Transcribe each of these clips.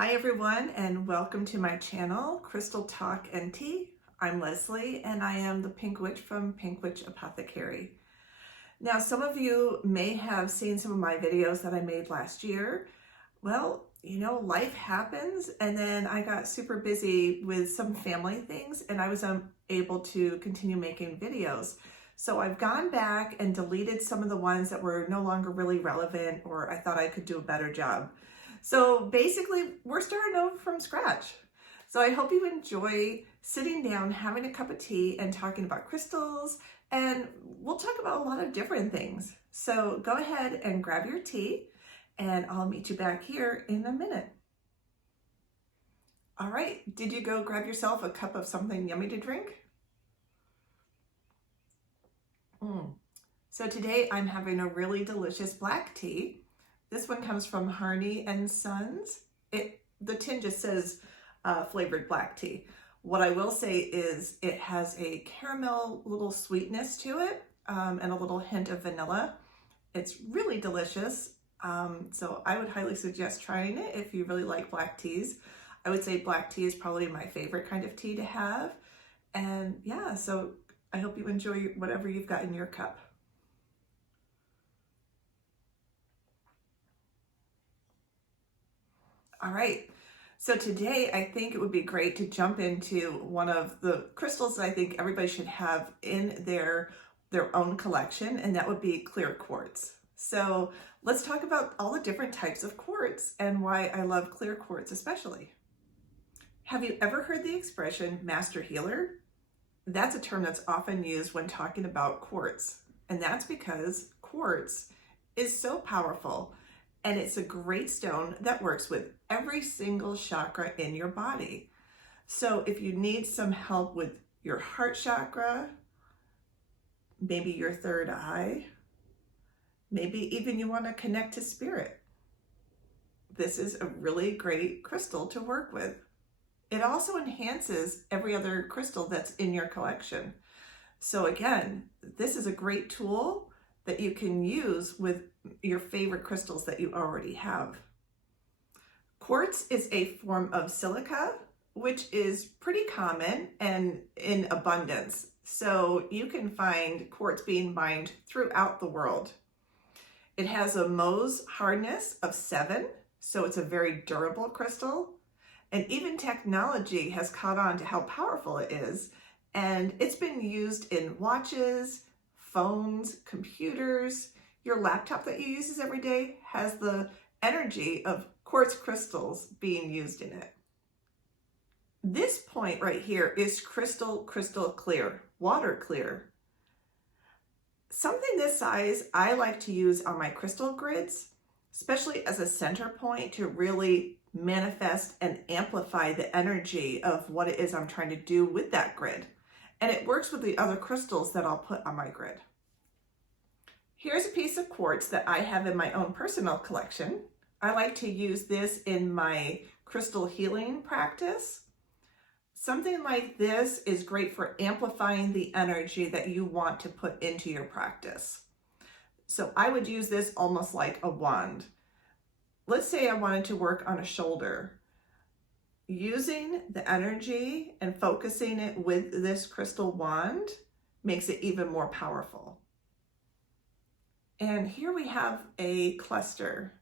Hi everyone, and welcome to my channel, Crystal Talk and Tea. I'm Leslie and I am the Pink Witch from Pink Witch Apothecary. Now, some of you may have seen some of my videos that I made last year. Well, life happens, and then I got super busy with some family things and I was unable to continue making videos. So I've gone back and deleted some of the ones that were no longer really relevant, or I thought I could do a better job. So basically, we're starting over from scratch. So I hope you enjoy sitting down, having a cup of tea, and talking about crystals, and we'll talk about a lot of different things. So go ahead and grab your tea, and I'll meet you back here in a minute. All right, did you go grab yourself a cup of something yummy to drink? So today I'm having a really delicious black tea. This one comes from Harney and Sons. The tin just says flavored black tea. What I will say is it has a caramel little sweetness to it and a little hint of vanilla. It's really delicious. So I would highly suggest trying it if you really like black teas. I would say black tea is probably my favorite kind of tea to have. And yeah, so I hope you enjoy whatever you've got in your cup. All right, so today I think it would be great to jump into one of the crystals that I think everybody should have in their own collection, and that would be clear quartz. So let's talk about all the different types of quartz and why I love clear quartz especially. Have you ever heard the expression master healer? That's a term that's often used when talking about quartz, and that's because quartz is so powerful. And it's a great stone that works with every single chakra in your body. So if you need some help with your heart chakra, maybe your third eye, maybe even you want to connect to spirit, this is a really great crystal to work with. It also enhances every other crystal that's in your collection. So again, this is a great tool that you can use with your favorite crystals that you already have. Quartz is a form of silica, which is pretty common and in abundance. So you can find quartz being mined throughout the world. It has a Mohs hardness of 7, so it's a very durable crystal. And even technology has caught on to how powerful it is. And it's been used in watches, phones, computers. Your laptop that you use every day has the energy of quartz crystals being used in it. This point right here is crystal clear, water clear. Something this size I like to use on my crystal grids, especially as a center point to really manifest and amplify the energy of what it is I'm trying to do with that grid. And it works with the other crystals that I'll put on my grid. Here's a piece of quartz that I have in my own personal collection. I like to use this in my crystal healing practice. Something like this is great for amplifying the energy that you want to put into your practice. So I would use this almost like a wand. Let's say I wanted to work on a shoulder. Using the energy and focusing it with this crystal wand makes it even more powerful. And here we have a cluster.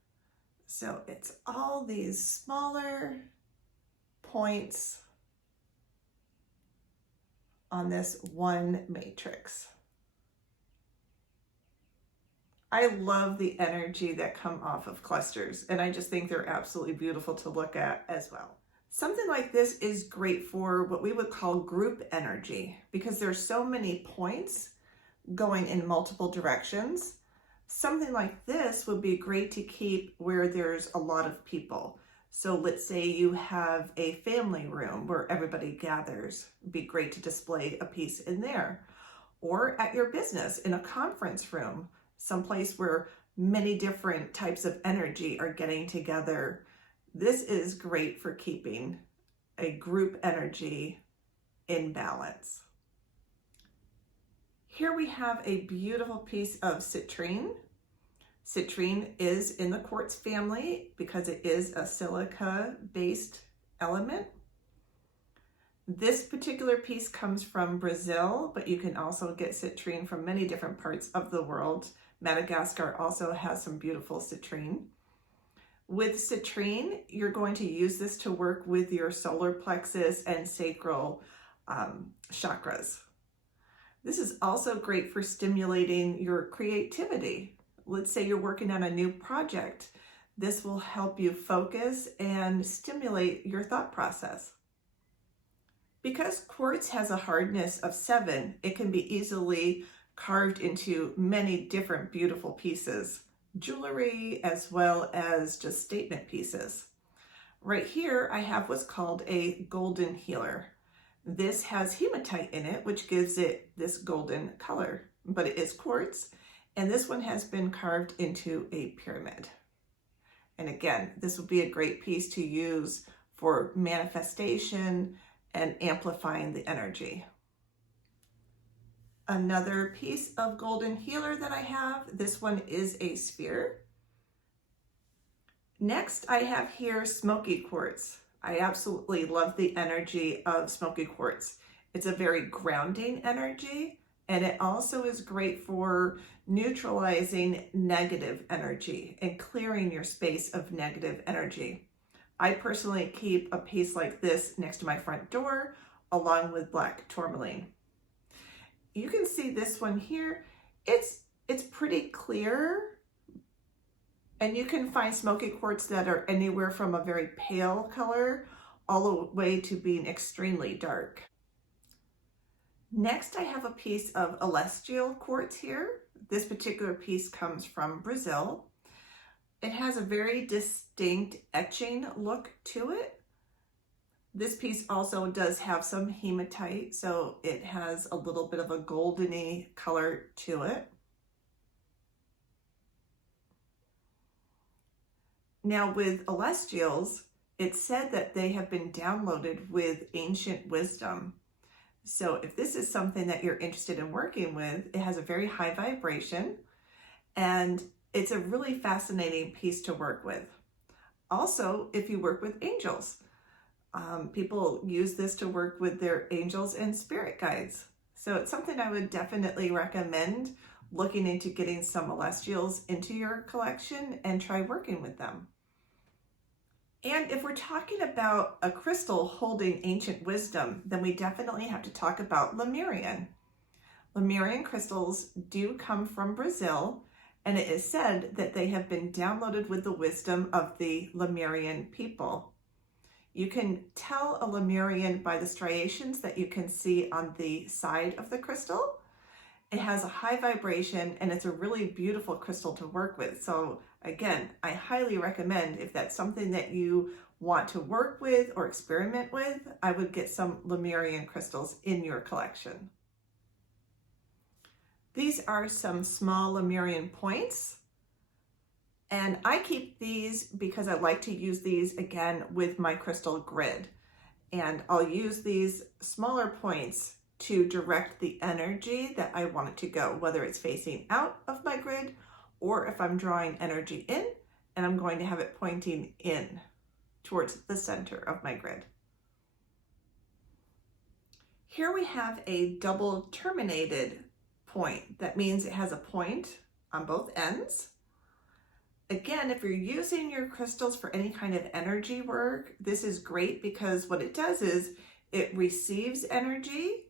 So it's all these smaller points on this one matrix. I love the energy that come off of clusters, and I just think they're absolutely beautiful to look at as well. Something like this is great for what we would call group energy, because there's so many points going in multiple directions. Something like this would be great to keep where there's a lot of people. So let's say you have a family room where everybody gathers. It'd be great to display a piece in there. Or at your business, in a conference room, someplace where many different types of energy are getting together. This is great for keeping a group energy in balance. Here we have a beautiful piece of citrine. Citrine is in the quartz family because it is a silica-based element. This particular piece comes from Brazil, but you can also get citrine from many different parts of the world. Madagascar also has some beautiful citrine. With citrine, you're going to use this to work with your solar plexus and sacral chakras. This is also great for stimulating your creativity. Let's say you're working on a new project. This will help you focus and stimulate your thought process. Because quartz has a hardness of 7, it can be easily carved into many different beautiful pieces, jewelry as well as just statement pieces. Right here, I have what's called a golden healer. This has hematite in it, which gives it this golden color, but it is quartz, and this one has been carved into a pyramid. And again, this would be a great piece to use for manifestation and amplifying the energy. Another piece of golden healer that I have, this one is a sphere. Next, I have here smoky quartz. I absolutely love the energy of smoky quartz. It's a very grounding energy, and it also is great for neutralizing negative energy and clearing your space of negative energy. I personally keep a piece like this next to my front door, along with black tourmaline. You can see this one here. It's pretty clear, and you can find smoky quartz that are anywhere from a very pale color all the way to being extremely dark. Next, I have a piece of celestial quartz here. This particular piece comes from Brazil. It has a very distinct etching look to it. This piece also does have some hematite, so it has a little bit of a goldeny color to it. Now with celestials, it's said that they have been downloaded with ancient wisdom. So if this is something that you're interested in working with, it has a very high vibration, and it's a really fascinating piece to work with. Also, if you work with angels, people use this to work with their angels and spirit guides. So it's something I would definitely recommend looking into getting some celestials into your collection and try working with them. And if we're talking about a crystal holding ancient wisdom, then we definitely have to talk about Lemurian. Lemurian crystals do come from Brazil, and it is said that they have been downloaded with the wisdom of the Lemurian people. You can tell a Lemurian by the striations that you can see on the side of the crystal. It has a high vibration, and it's a really beautiful crystal to work with. So again, I highly recommend, if that's something that you want to work with or experiment with, I would get some Lemurian crystals in your collection. These are some small Lemurian points, and I keep these because I like to use these again with my crystal grid. And I'll use these smaller points to direct the energy that I want it to go, whether it's facing out of my grid or if I'm drawing energy in, and I'm going to have it pointing in towards the center of my grid. Here we have a double terminated point. That means it has a point on both ends. Again, if you're using your crystals for any kind of energy work, this is great because what it does is it receives energy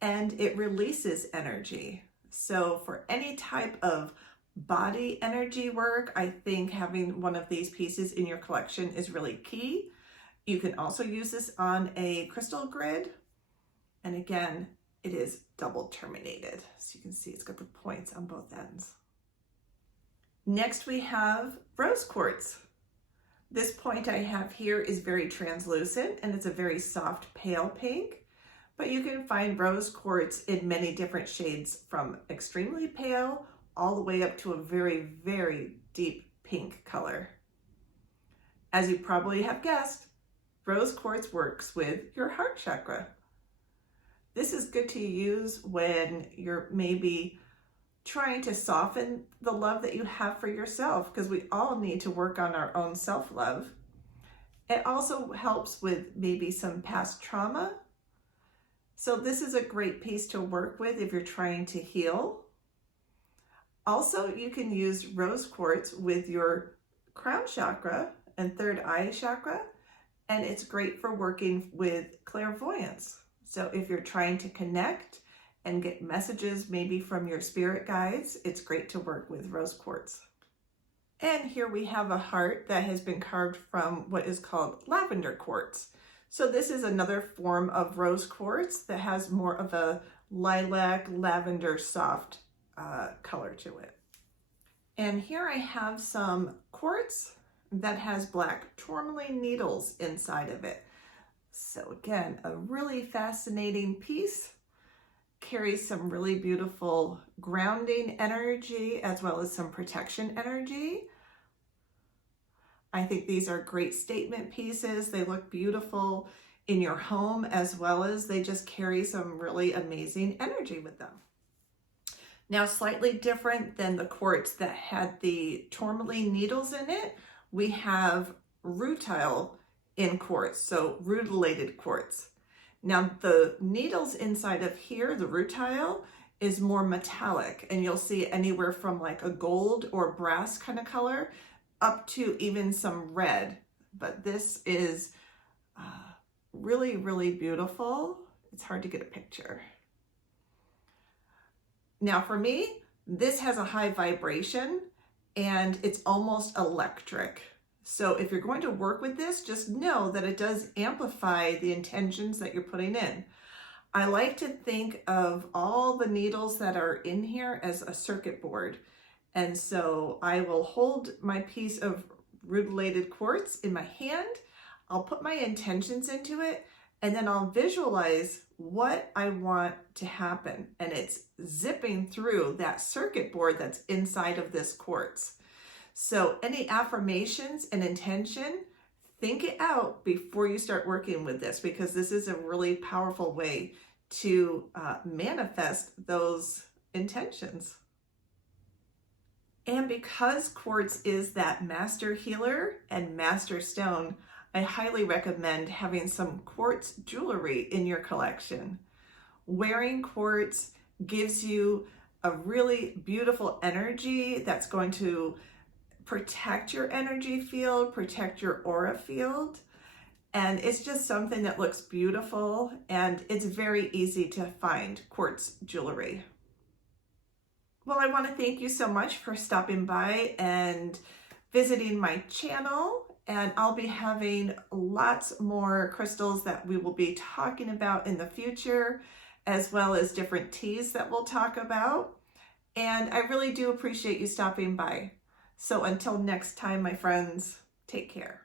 and it releases energy. So for any type of body energy work, I think having one of these pieces in your collection is really key. You can also use this on a crystal grid. And again, it is double terminated. So you can see it's got the points on both ends. Next we have rose quartz. This point I have here is very translucent, and it's a very soft pale pink, but you can find rose quartz in many different shades, from extremely pale all the way up to a very, very deep pink color. As you probably have guessed, rose quartz works with your heart chakra. This is good to use when you're maybe trying to soften the love that you have for yourself, because we all need to work on our own self-love. It also helps with maybe some past trauma. So this is a great piece to work with if you're trying to heal. Also, you can use rose quartz with your crown chakra and third eye chakra, and it's great for working with clairvoyance. So if you're trying to connect and get messages maybe from your spirit guides, it's great to work with rose quartz. And here we have a heart that has been carved from what is called lavender quartz. So this is another form of rose quartz that has more of a lilac, lavender, soft color to it. And here I have some quartz that has black tourmaline needles inside of it. So again, a really fascinating piece. Carries some really beautiful grounding energy as well as some protection energy. I think these are great statement pieces. They look beautiful in your home, as well as they just carry some really amazing energy with them. Now, slightly different than the quartz that had the tourmaline needles in it, we have rutile in quartz, so rutilated quartz. Now, the needles inside of here, the rutile, is more metallic, and you'll see anywhere from like a gold or brass kind of color up to even some red. But this is really, really beautiful. It's hard to get a picture. Now, for me, this has a high vibration and it's almost electric. So if you're going to work with this, just know that it does amplify the intentions that you're putting in. I like to think of all the needles that are in here as a circuit board. And so I will hold my piece of rutilated quartz in my hand. I'll put my intentions into it, and then I'll visualize what I want to happen. And it's zipping through that circuit board that's inside of this quartz. So any affirmations and intention, think it out before you start working with this, because this is a really powerful way to manifest those intentions. And because quartz is that master healer and master stone, I highly recommend having some quartz jewelry in your collection. Wearing quartz gives you a really beautiful energy that's going to protect your energy field, protect your aura field. And it's just something that looks beautiful, and it's very easy to find quartz jewelry. Well, I want to thank you so much for stopping by and visiting my channel. And I'll be having lots more crystals that we will be talking about in the future, as well as different teas that we'll talk about. And I really do appreciate you stopping by. So until next time, my friends, take care.